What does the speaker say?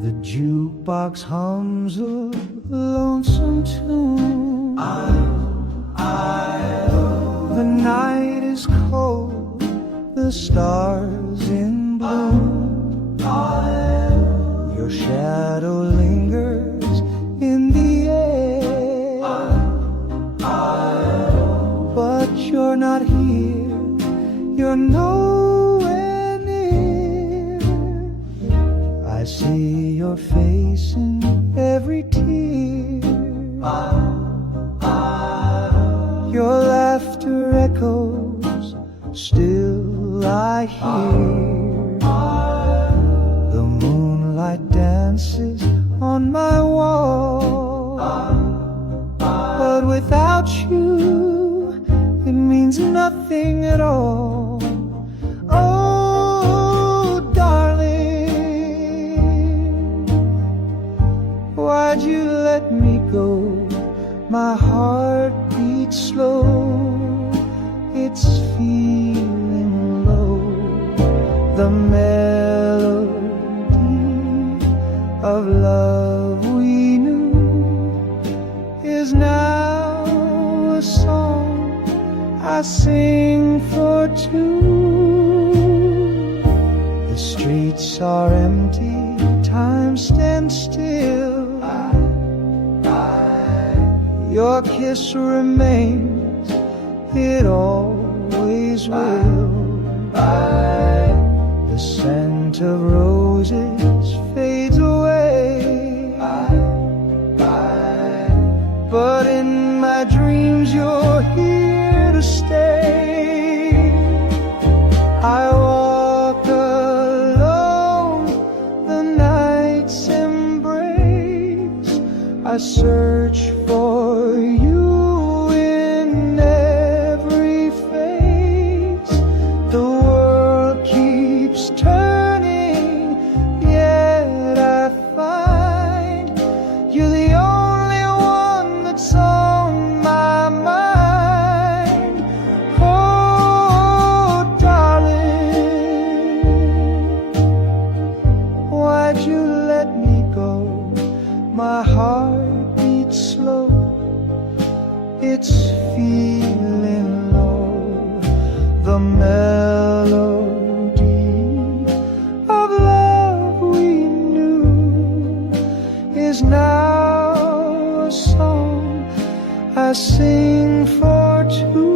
The jukebox hums a lonesome tune. The night is cold, the stars in bloom. Your shadow lingers in the air, but you're not here, you're nowhere near. I see your face in every tear. Your laughter echoes, still I hear. The moonlight dances on my wall, but without you, it means nothing at all. Oh, darling, why'd you let me go? My heart beats slow, it's feeling low. The melody of love we knew is now a song I sing for two. The streets are empty, time stands still. Your kiss remains, it always will. The scent of roses fades away, but in my dreams you're here to stay. I walk alone, the night's embrace. I search for you in every face. The world keeps turning, yet I find you're the only one that's on my mind. Oh, darling, why'd you let me go? My heart beats slow, it's feeling low. The melody of love we knew is now a song I sing for two.